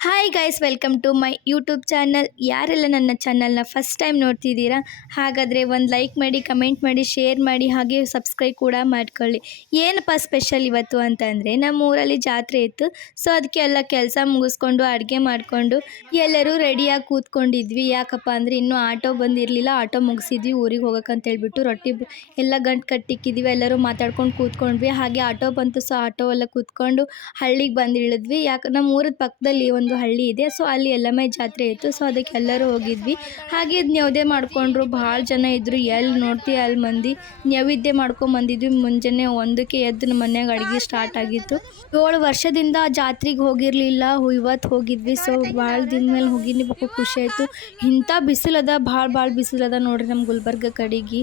Hi guys, welcome to my YouTube channel. ಯಾರೆಲ್ಲ ನನ್ನ ಚಾನಲ್ನ ಫಸ್ಟ್ ಟೈಮ್ ನೋಡ್ತಿದ್ದೀರಾ, ಹಾಗಾದರೆ ಒಂದು ಲೈಕ್ ಮಾಡಿ, ಕಮೆಂಟ್ ಮಾಡಿ, ಶೇರ್ ಮಾಡಿ, ಹಾಗೆ ಸಬ್ಸ್ಕ್ರೈಬ್ ಕೂಡ ಮಾಡ್ಕೊಳ್ಳಿ. ಏನಪ್ಪ ಸ್ಪೆಷಲ್ ಇವತ್ತು ಅಂತಂದರೆ, ನಮ್ಮ ಊರಲ್ಲಿ ಜಾತ್ರೆ ಇತ್ತು. ಸೊ ಅದಕ್ಕೆ ಎಲ್ಲ ಕೆಲಸ ಮುಗಿಸ್ಕೊಂಡು ಅಡುಗೆ ಮಾಡಿಕೊಂಡು ಎಲ್ಲರೂ ರೆಡಿಯಾಗಿ ಕೂತ್ಕೊಂಡಿದ್ವಿ. ಯಾಕಪ್ಪ ಅಂದರೆ ಇನ್ನೂ ಆಟೋ ಬಂದಿರಲಿಲ್ಲ. ಆಟೋ ಮುಗಿಸಿದ್ವಿ ಊರಿಗೆ ಹೋಗೋಕ್ಕಂತ ಹೇಳ್ಬಿಟ್ಟು ರೊಟ್ಟಿ ಎಲ್ಲ ಗಂಟು ಕಟ್ಟಿಕ್ಕಿದ್ವಿ. ಎಲ್ಲರೂ ಮಾತಾಡ್ಕೊಂಡು ಕೂತ್ಕೊಂಡ್ವಿ. ಹಾಗೆ ಆಟೋ ಬಂತು. ಸೊ ಆಟೋ ಎಲ್ಲ ಕೂತ್ಕೊಂಡು ಹಳ್ಳಿಗೆ ಬಂದು ಇಳಿದ್ವಿ. ಯಾಕೆ ನಮ್ಮ ಊರದ ಪಕ್ಕದಲ್ಲಿ ಒಂದು ಹಳ್ಳಿ ಇದೆ. ಸೊ ಅಲ್ಲಿ ಎಲ್ಲಮ್ಮ ಜಾತ್ರೆ ಇತ್ತು. ಸೊ ಅದಕ್ಕೆ ಎಲ್ಲರೂ ಹೋಗಿದ್ವಿ. ಹಾಗೆ ನೈವೇದ್ಯ ಮಾಡಿಕೊಂಡ್ರು. ಭಾಳ ಜನ ಇದ್ದರು. ಎಲ್ಲಿ ನೋಡ್ತೀವಿ ಅಲ್ಲಿ ಮಂದಿ ನೈವೇದ್ಯ ಮಾಡ್ಕೊಂಬಂದಿದ್ವಿ. ಮುಂಜಾನೆ 1ಕ್ಕೆ ಎದ್ದು ನಮ್ಮ ಮನ್ಯಾಗ ಅಡುಗೆ ಸ್ಟಾರ್ಟ್ ಆಗಿತ್ತು. 7 ವರ್ಷದಿಂದ ಜಾತ್ರೆಗೆ ಹೋಗಿರಲಿಲ್ಲ. ಇವತ್ತು ಹೋಗಿದ್ವಿ. ಸೊ ಭಾಳ ದಿನ ಮೇಲೆ ಹೋಗಿನಿ. ಬೇಕು ಖುಷಿ ಆಯಿತು. ಇಂಥ ಬಿಸಿಲದ, ಭಾಳ ಬಿಸಿಲದ ನೋಡ್ರಿ ನಮ್ಮ ಗುಲ್ಬರ್ಗ ಕಡೆಗೆ.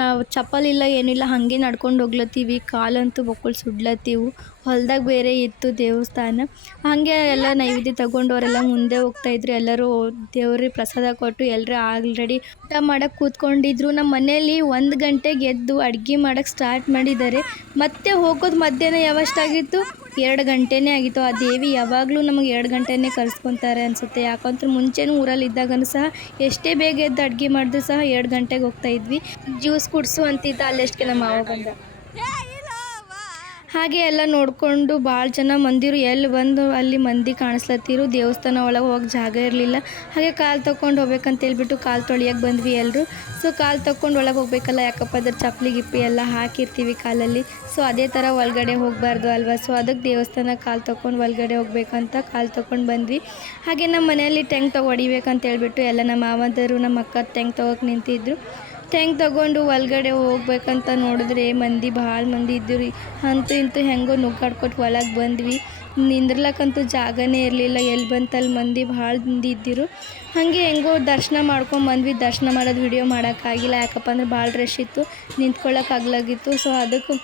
ನಾವು ಚಪ್ಪಲಿಲ್ಲ ಏನಿಲ್ಲ, ಹಾಗೆ ನಡ್ಕೊಂಡು ಹೋಗ್ಲತ್ತೀವಿ. ಕಾಲಂತೂ ಬೊಕ್ಕಳು ಸುಡ್ಲತ್ತೀವು. ಹೊಲ್ದಾಗ ಬೇರೆ ಇತ್ತು ದೇವಸ್ಥಾನ. ಹಾಗೆ ಎಲ್ಲ ನೈವೇದ್ಯ ತಗೊಂಡವರೆಲ್ಲ ಮುಂದೆ ಹೋಗ್ತಾಯಿದ್ರು. ಎಲ್ಲರೂ ದೇವ್ರಿಗೆ ಪ್ರಸಾದ ಕೊಟ್ಟು ಎಲ್ಲರೂ ಆಲ್ರೆಡಿ ಊಟ ಮಾಡೋಕ್ಕೆ ಕೂತ್ಕೊಂಡಿದ್ರು. ನಮ್ಮ ಮನೆಯಲ್ಲಿ 1 ಗಂಟೆಗೆ ಎದ್ದು ಅಡುಗೆ ಮಾಡೋಕ್ಕೆ ಸ್ಟಾರ್ಟ್ ಮಾಡಿದ್ದಾರೆ. ಮತ್ತೆ ಹೋಗೋದು ಮಧ್ಯಾಹ್ನ ಯಾವಷ್ಟಾಗಿತ್ತು? 2 ಗಂಟೆನೇ ಆಗಿತ್ತು. ಆ ದೇವಿ ಯಾವಾಗಲೂ ನಮಗೆ 2 ಗಂಟೆನೇ ಕರೆಸ್ಕೊತಾರೆ ಅನಿಸುತ್ತೆ. ಯಾಕಂದ್ರೆ ಮುಂಚೆನೂ ಊರಲ್ಲಿ ಇದ್ದಾಗನೂ ಸಹ ಎಷ್ಟೇ ಬೇಗ ಎದ್ದು ಅಡುಗೆ ಮಾಡಿದ್ರು ಸಹ 2 ಗಂಟೆಗೆ ಹೋಗ್ತಾಯಿದ್ವಿ. ಜ್ಯೂಸ್ ಕುಡಿಸು ಅಂತಿದ್ದ. ಅಲ್ಲೆಷ್ಟಕ್ಕೆ ನಮ್ಮ ಮಾವ ಬಂದ. ಹಾಗೆ ಎಲ್ಲ ನೋಡಿಕೊಂಡು ಭಾಳ ಜನ ಮಂದಿರು ಎಲ್ಲಿ ಬಂದು ಅಲ್ಲಿ ಮಂದಿ ಕಾಣಿಸ್ಲತ್ತಿರು. ದೇವಸ್ಥಾನ ಒಳಗೆ ಹೋಗಿ ಜಾಗ ಇರಲಿಲ್ಲ. ಹಾಗೆ ಕಾಲು ತೊಗೊಂಡು ಹೋಗ್ಬೇಕಂತ ಹೇಳ್ಬಿಟ್ಟು ಕಾಲು ತೊಳಿಯೋಕೆ ಬಂದ್ವಿ ಎಲ್ಲರೂ. ಸೊ ಕಾಲು ತೊಗೊಂಡು ಒಳಗೆ ಹೋಗ್ಬೇಕಲ್ಲ, ಯಾಕಪ್ಪ ಅದ್ರ ಚಪ್ಪಲಿ ಗಿಪ್ಪಿ ಎಲ್ಲ ಹಾಕಿರ್ತೀವಿ ಕಾಲಲ್ಲಿ. ಸೊ ಅದೇ ಥರ ಒಳಗಡೆ ಹೋಗಬಾರ್ದು ಅಲ್ವಾ. ಸೊ ಅದಕ್ಕೆ ದೇವಸ್ಥಾನ ಕಾಲು ತೊಗೊಂಡು ಒಳಗಡೆ ಹೋಗ್ಬೇಕಂತ ಕಾಲು ತೊಗೊಂಡು ಬಂದ್ವಿ. ಹಾಗೆ ನಮ್ಮ ಮನೆಯಲ್ಲಿ ಟೆಂಗ್ ಹೊಡಿಬೇಕಂತ ಹೇಳ್ಬಿಟ್ಟು ಎಲ್ಲ ನಮ್ಮ ಮಾವಂದರು ನಮ್ಮ ಅಕ್ಕ ಟೆಂಗ್ ತೊಗೋಕೆ ನಿಂತಿದ್ರು. ಟೆಂಗ್ ತಗೊಂಡು ಒಳಗಡೆ ಹೋಗ್ಬೇಕಂತ ನೋಡಿದ್ರೆ ಭಾಳ ಮಂದಿ ಇದ್ದರು. ಅಂತೂ ಇಂತೂ ಹೆಂಗೋ ನುಗ್ಗಾಡ್ಕೊಟ್ಟು ಒಳಗೆ ಬಂದ್ವಿ. ನಿಂದ್ರಲಕ್ಕಂತೂ ಜಾಗನೇ ಇರಲಿಲ್ಲ. ಎಲ್ಲಿ ಬಂತಲ್ಲಿ ಮಂದಿ ಭಾಳ ಮಂದಿ ಇದ್ದಿರು. ಹಾಗೆ ಹೆಂಗೋ ದರ್ಶನ ಮಾಡ್ಕೊಂಬಂದ್ವಿ. ದರ್ಶನ ಮಾಡೋದು ವಿಡಿಯೋ ಮಾಡೋಕ್ಕಾಗಿಲ್ಲ. ಯಾಕಪ್ಪ ಅಂದ್ರೆ ಭಾಳ ರಶ್ ಇತ್ತು, ನಿಂತ್ಕೊಳ್ಳೋಕ್ಕಾಗ್ಲಾಗಿತ್ತು. ಸೊ ಅದಕ್ಕೂ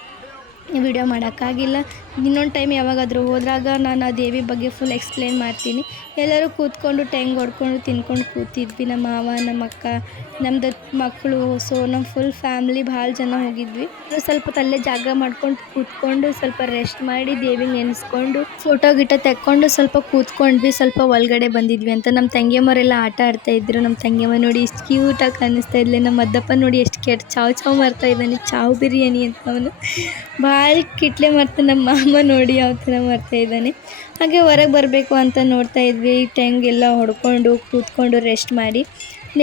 ವಿಡಿಯೋ ಮಾಡೋಕ್ಕಾಗಿಲ್ಲ. ಇನ್ನೊಂದು ಟೈಮ್ ಯಾವಾಗಾದರೂ ಹೋದಾಗ ನಾನು ಆ ದೇವಿ ಬಗ್ಗೆ ಫುಲ್ ಎಕ್ಸ್ಪ್ಲೇನ್ ಮಾಡ್ತೀನಿ. ಎಲ್ಲರೂ ಕೂತ್ಕೊಂಡು ಟೆಂಗ್ ಹೊಡ್ಕೊಂಡು ತಿನ್ಕೊಂಡು ಕೂತಿದ್ವಿ. ನಮ್ಮ ಮಾವ, ನಮ್ಮ ಅಕ್ಕ, ನಮ್ಮದು ಮಕ್ಕಳು. ಸೊ ನಮ್ಮ ಫುಲ್ ಫ್ಯಾಮ್ಲಿ ಭಾಳ ಜನ ಹೋಗಿದ್ವಿ. ಸ್ವಲ್ಪ ತಲ್ಲೇ ಜಾಗ ಮಾಡ್ಕೊಂಡು ಕೂತ್ಕೊಂಡು ಸ್ವಲ್ಪ ರೆಸ್ಟ್ ಮಾಡಿ ದೇವಿಗೆ ನೆನೆಸ್ಕೊಂಡು ಫೋಟೋ ತೆಕ್ಕೊಂಡು ಸ್ವಲ್ಪ ಕೂತ್ಕೊಂಡ್ವಿ. ಸ್ವಲ್ಪ ಒಳಗಡೆ ಬಂದಿದ್ವಿ ಅಂತ ನಮ್ಮ ತಂಗಿಯಮ್ಮರೆಲ್ಲ ಆಟ ಆಡ್ತಾಯಿದ್ರು. ನಮ್ಮ ತಂಗಿಯಮ್ಮ ನೋಡಿ ಎಷ್ಟು ಕ್ಯೂಟಾಗಿ ಕಾಣಿಸ್ತಾ ಇದ್ಲೆ. ನಮ್ಮ ಮದ್ದಪ್ಪ ನೋಡಿ ಎಷ್ಟು ಕೆಟ್ಟ ಚಾವ್ ಮಾಡ್ತಾ ಇದ್ದಾನೆ. ಚಾವ್ ಬಿರಿಯಾನಿ ಅಂತ ಅವನು ಭಾಳ ಕಿಟ್ಲೆ ಮಾಡ್ತಾನೆ. ನಮ್ಮ ಮಾಮ ನೋಡಿ ಯಾವ ಥರ ಮಾಡ್ತಾ ಇದ್ದಾನೆ. ಹಾಗೆ ಹೊರಗೆ ಬರಬೇಕು ಅಂತ ನೋಡ್ತಾ ಇದ್ವಿ. ಟೆಂಗ್ ಎಲ್ಲ ಹೊಡ್ಕೊಂಡು ಕೂತ್ಕೊಂಡು ರೆಸ್ಟ್ ಮಾಡಿ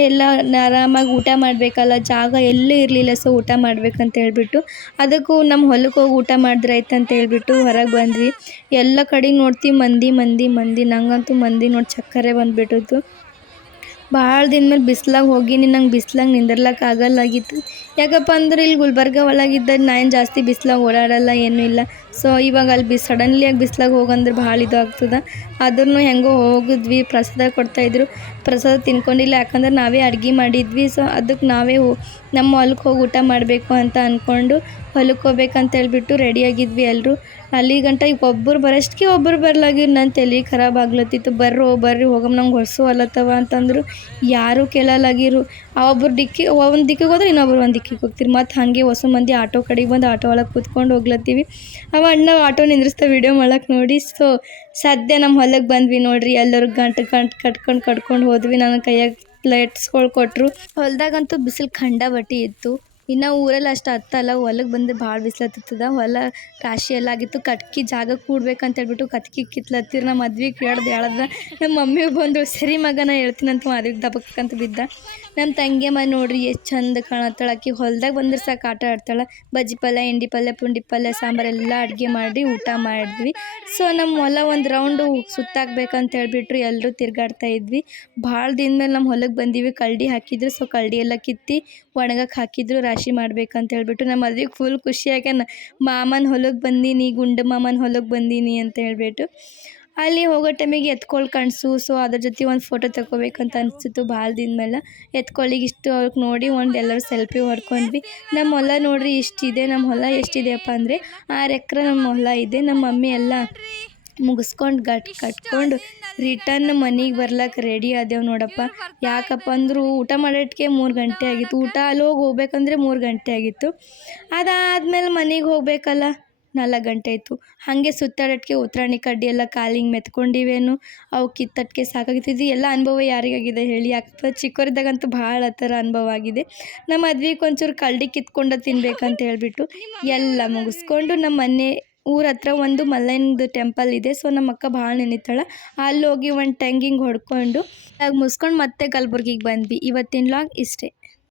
ಎಲ್ಲ ಆರಾಮಾಗಿ ಊಟ ಮಾಡಬೇಕಲ್ಲ, ಜಾಗ ಎಲ್ಲೂ ಇರಲಿಲ್ಲ. ಸೊ ಊಟ ಮಾಡ್ಬೇಕಂತ ಹೇಳ್ಬಿಟ್ಟು ಅದಕ್ಕೂ ನಮ್ಮ ಹೊಲಕ್ಕೆ ಹೋಗಿ ಊಟ ಮಾಡಿದ್ರೆ ಆಯ್ತು ಅಂತ ಹೇಳ್ಬಿಟ್ಟು ಹೊರಗೆ ಬಂದ್ವಿ. ಎಲ್ಲ ಕಡೆಗೆ ನೋಡ್ತೀವಿ ಮಂದಿ. ನಂಗಂತೂ ಮಂದಿ ನೋಡಿ ಚಕ್ಕರೆ ಬಂದುಬಿಟ್ಟಿತ್ತು. ಭಾಳ ದಿನ ಮೇಲೆ ಬಿಸ್ಲಾಗ ಹೋಗೀನಿ. ನಂಗೆ ಬಿಸ್ಲಾಗ ನಿಂದಿರ್ಲಕ್ಕೆ ಆಗಲ್ಲಾಗಿತ್ತು. ಯಾಕಪ್ಪ ಅಂದ್ರೆ ಇಲ್ಲಿ ಗುಲ್ಬರ್ಗ ಒಳಗಿದ್ದಾಗ ನಾನು ಜಾಸ್ತಿ ಬಿಸ್ಲಾಗ ಓಡಾಡಲ್ಲ, ಏನೂ ಇಲ್ಲ. ಸೊ ಇವಾಗ ಅಲ್ಲಿ ಸಡನ್ಲಿಯಾಗಿ ಬಿಸ್ಲಾಗ ಹೋಗಂದ್ರೆ ಭಾಳ ಇದು ಆಗ್ತದೆ. ಆದ್ರೂ ಹೆಂಗೋ ಹೋಗಿದ್ವಿ. ಪ್ರಸಾದ ಕೊಡ್ತಾಯಿದ್ರು. ಪ್ರಸಾದ ತಿನ್ಕೊಂಡಿಲ್ಲ, ಯಾಕಂದ್ರೆ ನಾವೇ ಅಡುಗೆ ಮಾಡಿದ್ವಿ. ಸೊ ಅದಕ್ಕೆ ನಾವೇ ನಮ್ಮ ಹೊಲಕ್ಕೆ ಹೋಗಿ ಊಟ ಮಾಡಬೇಕು ಅಂತ ಅಂದ್ಕೊಂಡು ಹೊಲಕ್ಕೆ ಹೋಗ್ಬೇಕಂತ ಹೇಳ್ಬಿಟ್ಟು ರೆಡಿಯಾಗಿದ್ವಿ ಎಲ್ಲರೂ. ಅಲ್ಲಿ ಗಂಟ ಈಗ ಒಬ್ಬರು ಬರೋಷ್ಟಕ್ಕೆ ಒಬ್ಬರು ಬರ್ಲಾಗಿರು. ನನ್ನ ತಲೆ ಖರಾಬ್ ಆಗ್ಲತ್ತಿತ್ತು. ಬರ್ರಿ ಹೋಗಮ್ಮ, ನಂಗೆ ಹೊರಸು ಅಲ್ಲತ್ತವ ಅಂತಂದರು. ಯಾರೂ ಕೇಳಲಾಗಿರು. ಒಬ್ಬರು ಒಂದು ದಿಕ್ಕಿಗೆ ಹೋದ್ರೆ ಇನ್ನೊಬ್ರು ಒಂದು ದಿಕ್ಕಿಗೆ ಹೋಗ್ತೀರಿ. ಮತ್ತು ಹಾಗೆ ಹೊಸ ಮಂದಿ ಆಟೋ ಕಡೆಗೆ ಬಂದು ಆಟೋ ಒಳಗೆ ಕೂತ್ಕೊಂಡು ಹೋಗ್ಲತ್ತೀವಿ. ಅವ ಅಣ್ಣ ಆಟೋ ನಿಂದ್ರಿಸ್ತಾ ವೀಡಿಯೋ ಮಾಡಕ್ಕೆ ನೋಡಿ. ಸೊ ಸದ್ಯ ನಮ್ಮ ಹೊಲಕ್ಕೆ ಬಂದ್ವಿ ನೋಡ್ರಿ. ಎಲ್ಲರೂ ಗಂಟು ಕಟ್ಕೊಂಡು ಹೋದ್ವಿ. ನನ್ನ ಕೈಯಾಗ ಪ್ಲೇಟ್ಸ್ಗಳು ಕೊಟ್ಟರು. ಹೊಲದಾಗಂತೂ ಬಿಸಿಲು ಖಂಡಾಬಟ್ಟಿ ಇತ್ತು. ಇನ್ನು ಊರಲ್ಲಿ ಅಷ್ಟು ಹತ್ತಲ್ಲ. ಹೊಲಕ್ಕೆ ಬಂದರೆ ಭಾಳ ಬಿಸಿಲತ್ತದ. ಹೊಲ ರಾಶಿ ಎಲ್ಲ ಆಗಿತ್ತು. ಕಟ್ಗೆ ಜಾಗ ಕೂಡ್ಬೇಕಂತ ಹೇಳ್ಬಿಟ್ಟು ಕಟ್ಗೆ ಕಿತ್ಲತ್ತಿರು. ನಮ್ಮ ಮದ್ವೆಗೆ ಎಳ್ದ ನಮ್ಮ ಮಮ್ಮಿ ಬಂದರು. ಸರಿ ಮಗನ ಹೇಳ್ತೀನಂತ ಮದ್ವೆಗೆ ದಬಕ್ಕಂತ ಬಿದ್ದ. ನಮ್ಮ ತಂಗಿಯಮ್ಮ ನೋಡ್ರಿ ಎಷ್ಟು ಚಂದ ಕಾಣತ್ತಾಳ. ಆಕಿ ಹೊಲ್ದಾಗ ಬಂದ್ರೆ ಸಾಕು ಆಟ ಆಡ್ತಾಳೆ. ಬಜ್ಜಿ ಪಲ್ಯ, ಎಂಡಿ ಪಲ್ಯ, ಪುಂಡಿ ಪಲ್ಯ, ಸಾಂಬಾರೆಲ್ಲ ಅಡುಗೆ ಮಾಡಿ ಊಟ ಮಾಡಿದ್ವಿ. ಸೊ ನಮ್ಮ ಹೊಲ ಒಂದು ರೌಂಡು ಸುತ್ತಾಕ್ಬೇಕಂತ ಹೇಳ್ಬಿಟ್ರು. ಎಲ್ಲರೂ ತಿರ್ಗಾಡ್ತಾ ಇದ್ವಿ. ಭಾಳ ದಿನ ಮೇಲೆ ನಮ್ಮ ಹೊಲಕ್ಕೆ ಬಂದೀವಿ. ಕಲ್ಡಿ ಹಾಕಿದ್ರು. ಸೊ ಕಲ್ಡಿ ಎಲ್ಲ ಕಿತ್ತಿ ಒಣಗಕ್ಕೆ ಹಾಕಿದ್ರು ರಾಶಿ ಮಾಡ್ಬೇಕಂತ ಹೇಳ್ಬಿಟ್ಟು. ನಮ್ಮ ಮದ್ವೆಗೆ ಫುಲ್ ಖುಷಿಯಾಗ ಮಾಮನ ಹೊಲಕ್ಕೆ ಬಂದೀನಿ, ಗುಂಡು ಮಾಮನ ಹೊಲಕ್ಕೆ ಬಂದೀನಿ ಅಂತ ಹೇಳ್ಬಿಟ್ಟು. ಅಲ್ಲಿ ಹೋಗೋ ಟೈಮಿಗೆ ಎತ್ಕೊಳ್ಳಿ ಕಾಣಿಸು. ಸೊ ಅದ್ರ ಜೊತೆ ಒಂದು ಫೋಟೋ ತಗೋಬೇಕಂತ ಅನಿಸ್ತಿತ್ತು ಭಾಳ ದಿನ ಮೇಲೆ. ಎತ್ಕೊಳ್ಳಿಗೆ ಇಷ್ಟು ಅವ್ರಿಗೆ ನೋಡಿ ಎಲ್ಲರೂ ಸೆಲ್ಫಿ ಹೊಡ್ಕೊಂಡ್ವಿ. ನಮ್ಮ ಹೊಲ ನೋಡ್ರಿ ಇಷ್ಟಿದೆ. ನಮ್ಮ ಹೊಲ ಎಷ್ಟಿದೆಯಪ್ಪ ಅಂದರೆ 6 ಎಕರೆ ನಮ್ಮ ಹೊಲ ಇದೆ. ನಮ್ಮ ಮಮ್ಮಿ ಎಲ್ಲ ಮುಗಿಸ್ಕೊಂಡು ಕಟ್ಕೊಂಡು ರಿಟರ್ನ್ ಮನೆಗೆ ಬರ್ಲಕ್ಕೆ ರೆಡಿ ಆದೆವು ನೋಡಪ್ಪ. ಯಾಕಪ್ಪ ಅಂದರೂ ಊಟ ಮಾಡೋಟ್ಟಿಗೆ 3 ಗಂಟೆ ಆಗಿತ್ತು. ಊಟ ಅಲ್ಲಿ ಹೋಗ್ಬೇಕಂದ್ರೆ 3 ಗಂಟೆ ಆಗಿತ್ತು. ಅದಾದಮೇಲೆ ಮನೆಗೆ ಹೋಗಬೇಕಲ್ಲ. 4 ಗಂಟೆ ಆಯಿತು. ಹಾಗೆ ಸುತ್ತಾಡೋಕ್ಕೆ ಉತ್ತರಾಣಿ ಕಡ್ಡಿ ಎಲ್ಲ ಕಾಲಿಗೆ ಮೆತ್ಕೊಂಡಿವೇನು, ಅವು ಕಿತ್ತಟ್ಕೆ ಸಾಕಾಗಿತ್ತು. ಎಲ್ಲ ಅನುಭವ ಯಾರಿಗಾಗಿದೆ ಹೇಳಿ? ಯಾಕಪ್ಪ ಚಿಕ್ಕವರಿದ್ದಾಗಂತೂ ಭಾಳ ಆ ಥರ ಅನುಭವ ಆಗಿದೆ. ನಮ್ಮ ಮದ್ವೆಗೆ ಒಂಚೂರು ಕಳ್ಳಿ ಕಿತ್ಕೊಂಡು ತಿನ್ಬೇಕಂತ ಹೇಳ್ಬಿಟ್ಟು ಎಲ್ಲ ಮುಗಿಸ್ಕೊಂಡು ನಮ್ಮ ಮನೆ ಊರ ಹತ್ರ ಒಂದು ಮಲ್ಲಯ್ಯನದು ಟೆಂಪಲ್ ಇದೆ. ಸೊ ನಮ್ಮ ಅಕ್ಕ ಭಾಳ ನೆನಿತಾಳೆ. ಅಲ್ಲಿ ಹೋಗಿ ಒಂದು ಟೆಂಗಿಂಗ್ ಹೊಡ್ಕೊಂಡು ಮುಗಿಸ್ಕೊಂಡು ಮತ್ತೆ ಕಲಬುರ್ಗಿಗೆ ಬಂದ್ವಿ. ಇವತ್ತಿನ ವ್ಲಾಗ್ ಇಷ್ಟೇ.